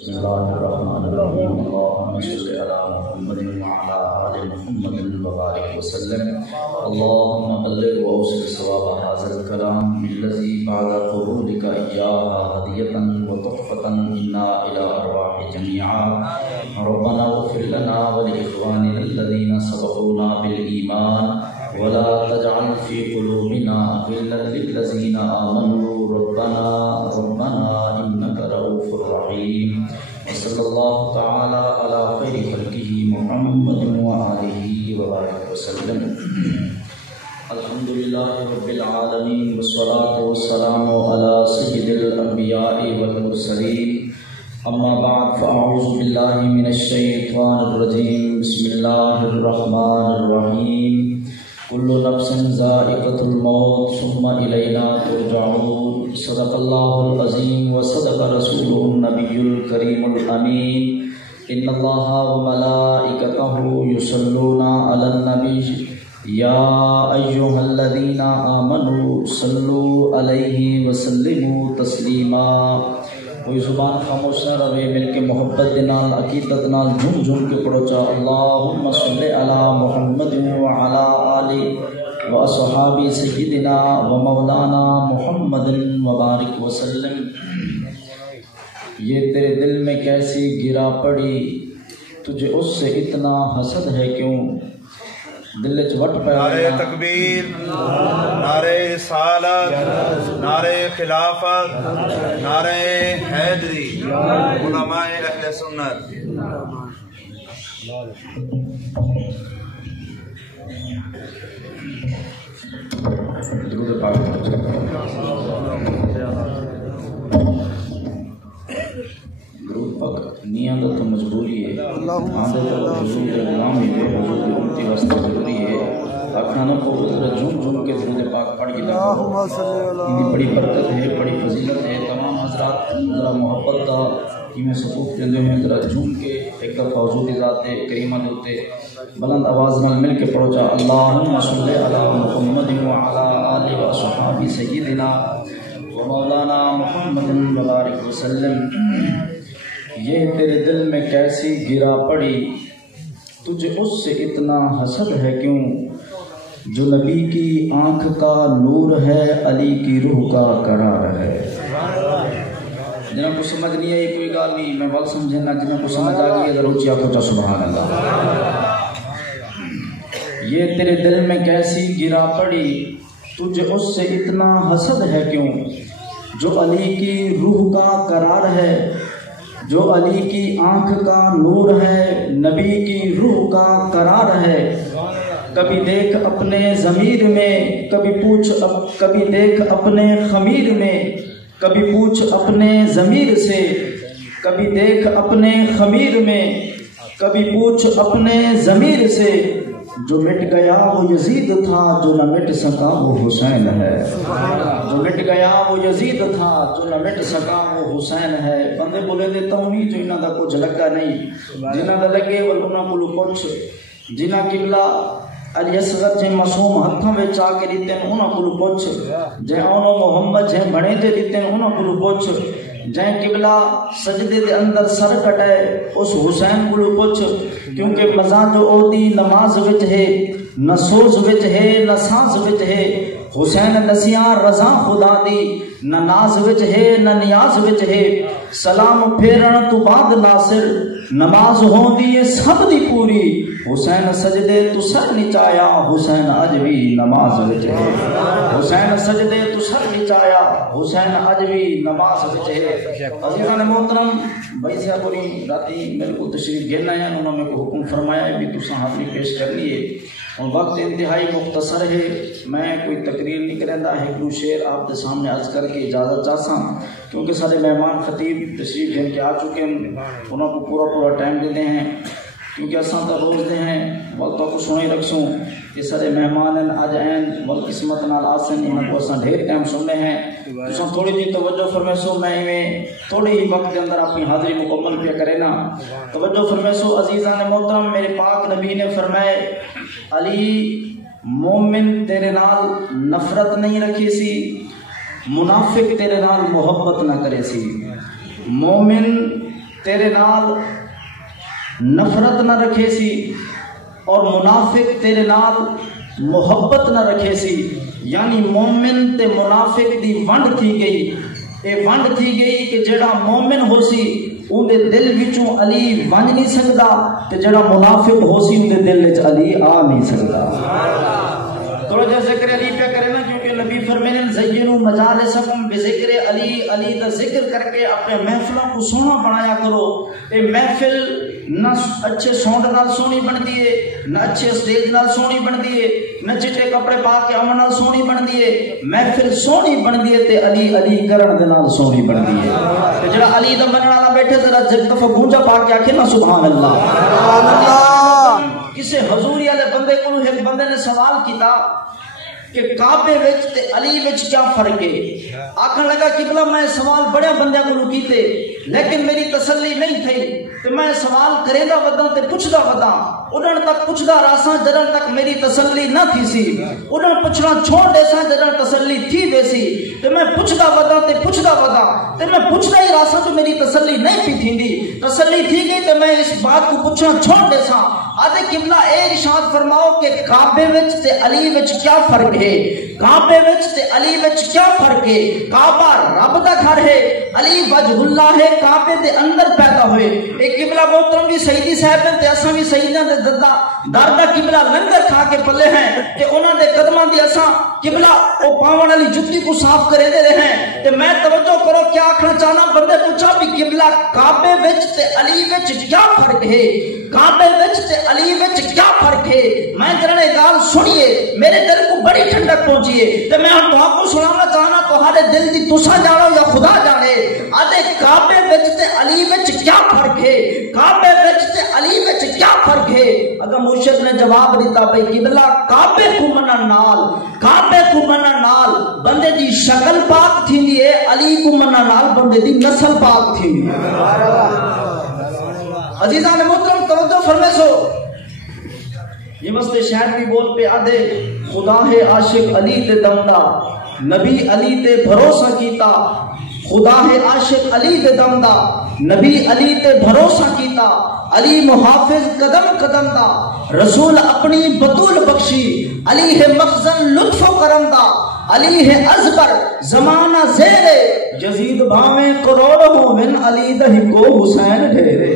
بسم الله الرحمن الرحيم اللهم صل على محمد وعلى آل محمد وبارك وسلم اللهم بلغ وأوصل صواب هذا الكلام الذي بعد قبولك إياها هدية وتحفة إنا إلى أرواح جميعا ربنا اغفر لنا ولإخواننا الذين سبقونا بالإيمان ولا تجعل في قلوبنا غلا للذين آمنوا ربنا إنك رؤوف رحيم وصلى الله تعالى على خير خلقه محمد وآله وبارك وسلم الحمد لله رب العالمين والصلاة والسلام على سيد الأنبياء والمرسلين أما بعد فأعوذ بالله من الشيطان الرجيم بسم الله الرحمن الرحيم كل نفس ذائقة الموت ثم إلينا ترجعون صدق الله العظيم وصدق رسوله النبي الكريم الأمين إن الله وملائكته يصلون على النبي يا أيها الذين آمنوا صلوا عليه وسلموا تسليما کوئی زبان خاموش نہ رہے مل کے محبت نال عقیدت نال جھوم جھوم کے پڑھو چا اللہم صلی علی محمد وعلی آلہ واصحاب سیدنا ومولانا محمد وبارک وسلم یہ تیرے دل میں کیسی گرا پڑی تجھے اس سے اتنا حسد ہے کیوں دل وچ وٹ پیا نعرہ تکبیر نعرہ رسالت نعرہ خلافت نعرہ حیدری علماء اہل سنت درود پاک درود پاک نیاں دا تو مجبوری ہے آندے تو حضور غلامی ہے حضور کی امتی واسطے ضروری ہے اکھانوں کو ذرا جھوم جھوم کے درود پاک پڑھ کے اللہم صلی اللہ اتنی بڑی برکت ہے بڑی فضیلت ہے تمام حضرات ذرا محبت دا میں سکوت دیندے ہیں ذرا جھوم کے ایک دفعہ حضور کی ذات کریمہ دے اوتے بلند آواز نال مل کے پڑھو جا اللہم صلی علی محمد وعلی آلہ وصحبہ سیدنا ومولانا محمد وبارک وسلم یہ تیرے دل میں کیسی گرا پڑی تجھے اس سے اتنا حسد ہے کیوں جو نبی کی آنکھ کا نور ہے علی کی روح کا قرار ہے جنہوں کو سمجھ نہیں آئی کوئی گال نہیں میں بات سمجھنا جنہوں کو سمجھ آ گئی اگر اونچی آنکھوں چا سبحان اللہ یہ تیرے دل میں کیسی گرا پڑی تجھے اس سے اتنا حسد ہے کیوں جو علی کی روح کا قرار ہے جو علی کی آنکھ کا نور ہے نبی کی روح کا قرار ہے کبھی دیکھ اپنے ضمیر میں کبھی دیکھ اپنے خمیر میں کبھی پوچھ اپنے ضمیر سے کبھی دیکھ اپنے خمیر میں کبھی پوچھ اپنے ضمیر سے جو مٹ گیا وہ یزید تھا جو نہ مٹ سکا وہ حسین ہے جو مٹ گیا وہ یزید تھا جو نہ مٹ سکا وہ حسین ہے بندے بولے دیتا ہوں نہیں جو انہاں دا کچھ لگا نہیں جنہاں دا لگے وہ انہاں کو کچھ جنہاں قبلہ علی اصغر جے معصوم ہتھاں وچ آ کے دتے انہاں کو پوچھ جے اونو محمد جے بنے تے دتے انہاں کو پوچھ جے قبلہ سجدے دے اندر سر کٹائے اس حسین کو پوچھ کیونکہ مزہ جو اوتی نماز وچ ہے نہ سوز وچ ہے نہ سانس وچ ہے حسین نسیاں رضا خدا دی نہ ناز وچ ہے نہ نیاز وچ ہے سلام پھیرن تو بعد ناصر نماز ہوندی ہے سب دی پوری حسین سجدے تو سر نچایا حسین اج بھی نماز وچ ہے حسین سجدے تو سر نچایا حسین اج بھی نماز وچ ہے عزیزان محترم بھائی صاحب پوری راتی میرے کو تشریف گھرنا ہے انہوں نے کو حکم فرمایا ہے بھی تساں حاضری پیش کرنی ہے اور وقت انتہائی مختصر ہے میں کوئی تقریر نہیں کرندا ہے ایک دو شعر آپ کے سامنے عرض کر کے اجازت چاہساں کیونکہ سارے مہمان خطیب تشریف گھر کے آ چکے ہیں انہوں کو پورا ٹائم دیتے ہیں کیونکہ اساں تو روز دے ہیں وقت کو سنائی رکھسوں یہ سارے مہمان آج این والقسمت نال آسن انہوں کو اساں ڈھیر ٹائم سننے ہیں اساں تھوڑی جی توجہ فرمیسو میں تھوڑی ہی وقت کے اندر اپنی حاضری مکمل پہ کرے نا توجہ فرمیسو عزیزان محترم میرے پاک نبی نے فرمائے علی مومن تیرے نال نفرت نہیں رکھی سی منافق تیرے نال محبت نہ کرے سی مومن تیرے نال نفرت نہ رکھے سی اور منافق تیرے نال محبت نہ رکھے سی. یعنی مومن تے منافق دی ونڈ تھی گئی. اے ونڈ تھی گئی کہ جڑا مومن ہو سی ان دے دل وچوں علی ونج نہیں سکدا تے جڑا منافق ہو سی ان دے دل وچ علی آ نہیں سکدا. تھوڑا جا ذکر علی پہ کرے نا, کیونکہ نبی فرمائے زینوا مجالسکم بذکر علی, علی کا ذکر کر کے اپنے محفلوں کو سونا بنایا کرو. اے محفل نہ اچھے ساؤنڈ نال سونی بنتی ہے, نہ اچھے سٹیج نال سونی بنتی ہے, نہ چٹے کپڑے پا کے امن نال سونی بنتی ہے. محفل سونی بنتی ہے تے علی علی کرن دے نال سونی بنتی ہے. تے جڑا علی دا منن والا بیٹھے ذرا جگ دفعہ گونجا پا کے آکھے نا سبحان اللہ, سبحان اللہ. کسے حضوری والے بندے کو ایک بندے نے سوال کیتا کہ کعبے وچ تے علی وچ کیا فرق ہے. آکھن لگا قبلہ میں سوال بڑے بندیاں کو کیتے لیکن میری تسلی نہیں تھی تے میں سوال کریندا ودا تے پوچھدا ودا, اڈن تک پوچھدا راساں جدن تک میری تسلی نہ تھی سی, اڈن پوچھنا چھوڑ دیساں جدن تسلی تھی ویسی تے میں پوچھدا ودا تے پوچھدا ودا تے میں پوچھدا ہی راساں جو میری تسلی نہیں پی تھیندی. تسلی تھی گئی تے میں اس بات کو پوچھنا چھوڑ دیساں. آدھے قبلہ اے ارشاد فرماؤ کہ کعبے وچ تے علی وچ کیا فرق ہے. کعبے وچ تے علی وچ کیا فرق ہے. کعبہ رب دا گھر ہے, علی وجہ اللہ ہے, کعبے دے اندر پیدا ہوئے. ایک قبلہ محترم بھی سیدی صاحب نے تے اساں بھی سیدیاں دے دردہ قبلہ لنگر کھا کے پلے ہیں کہ انہاں دے قدماں دی اساں قبلہ او پاون والی جُتی کو صاف کرے دے رہے ہیں. تے میں توجہ کرو کیا آکھنا چاہنا, بندے پوچھا بھی قبلہ کعبے وچ تے علی وچ کیا فرق ہے. کعبے وچ تے علی وچ کیا فرق ہے. میں جڑے گال سنیے میرے دل کو بڑی ٹھنڈک پہنچی ہے تے میں ہن تہاں کو سنانا چاہنا تہاڈے دل دی تساں جانو یا خدا جانے. آدھے کعبے وچ تے علی وچ کیا فرق ہے. کعبے وچ تے علی وچ کیا فرق ہے. اگر مرشد نے جواب دیتا بھئی قبلہ کعبے کو منن نال, کعبے کو منن نال بندے دی شکل پاک تھیندی ہے, علی کو منن نال بندے دی نسل پاک تھیندی ہے. عزیزان محترم توجہ فرمائے سو, یہ مسئلے شہر بھی بول پہ آدھے خدا ہے عاشق علی تے دمدا, نبی علی تے بھروسہ کیتا. خدا ہے عاشق علی تے دمدا, نبی علی تے بھروسہ کیتا. علی محافظ قدم قدم دا, رسول اپنی بطول بخشی. علی ہے مخزن لطف و کرم دا, علی ہے ازبر زمانہ زیرے. یزید بھاویں کروڑ ہوون علی دہی کو حسین ڈھیرے.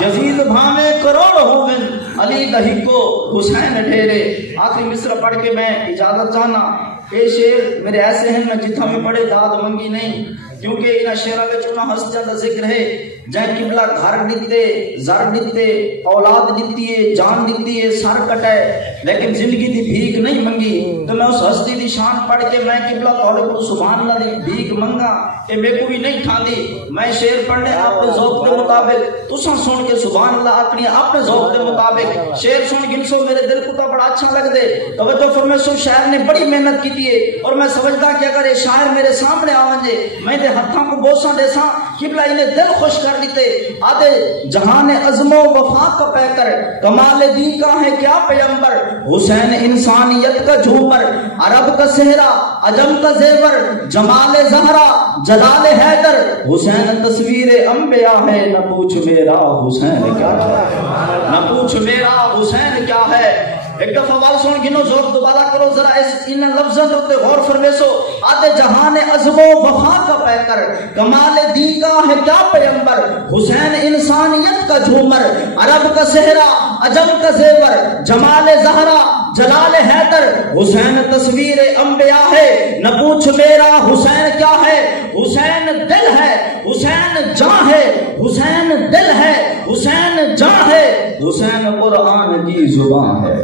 یزید بھاویں کروڑ ہوون علی دہی کو حسین ڈھیرے. آخری مصرع پڑھ کے میں اجازت چاہنا. یہ شعر میرے ایسے ہیں میں جتھا میں پڑھے داد منگی نہیں, کیونکہ انہاں شعراں وچ انہاں ہستیاں دا ذکر ہے جائیں قبلہ گھر دتے, زر دتے, اولاد دتی ہے, جان دتی ہے, سر کٹائے لیکن زندگی دی بھیک نہیں منگی. تو میں اس ہستی دی شان پڑھ کے میں قبلہ تہاڈے کول سبحان اللہ دی بھیک منگا اے میرے کو بھی نہیں کھاندی. میں شعر پڑھنے اپنے ذوق دے مطابق, تساں سن کے سبحان اللہ آکھنی اپنے ذوق دے مطابق. شعر سن گنسو میرے دل کو تو بڑا اچھا لگ دے. توجہ فرمائے سو, شاعر نے بڑی محنت کی ہے اور میں سمجھدا کہ اگر یہ شاعر میرے سامنے آونجے میں دے ہتھاں کو بوساں دیساں قبلہ انہیں دل خوش کر دیتے. آدھے جہان عزم و وفا کا پیکر, کمال دین کا ہے کیا پیغمبر. حسین انسانیت کا جھومر, عرب کا صحرا عجم کا زیور, جمال زہرا جلال حیدر. حسین تصویر انبیاء ہے, نہ پوچھ میرا حسین کیا ہے, نہ پوچھ میرا حسین کیا ہے. ایک دفعہ وال سن گنو ذوق دوبارہ کرو ذرا اس ان لفظوں تے غور فرمیسو. آدھے جہان عزم و وفا کا پیکر, کمال دین کا ہے کیا پیغمبر. حسین انسانیت کا جھومر, عرب کا صحرا عجم کا زیور, جمال زہرا جلال حیدر. حسین تصویر انبیاء ہے, نہ پوچھ میرا حسین کیا ہے. حسین دل ہے, حسین جاں ہے, حسین دل ہے, حسین جاں ہے, حسین قرآن کی زبان ہے.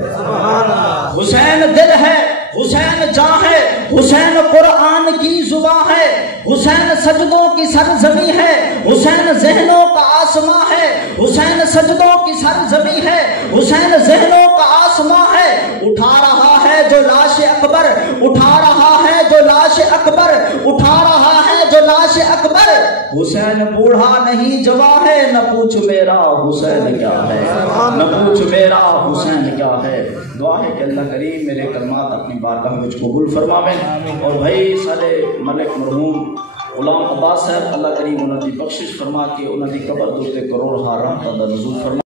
حسین دل ہے, حسین جاں ہے, حسین قرآن کی زبان ہے. حسین سجدوں کی سرزمین ہے, حسین ذہنوں کا آسمان ہے. حسین سجدوں کی سرزمین ہے, حسین ذہنوں کا آسمان ہے. اٹھا رہا ہے جو لاش اکبر, اٹھا رہا ہے جو لاش اکبر, اٹھا رہا ہے جو لاش اکبر. حسین بوڑھا نہیں جوان ہے, نہ پوچھ میرا حسین کیا ہے, نہ پوچھ میرا حسین کیا ہے. دعا ہے کہ اللہ کریم میرے کلمات اپنی بارگاہ میں قبول فرماویں. اور بھائی سارے ملک مرحوم غلام عباس صاحب اللہ کریم انہوں کی بخشش فرما کے انہوں کی قبر دے کروڑ ہاں رحمتاں دا نزول فرما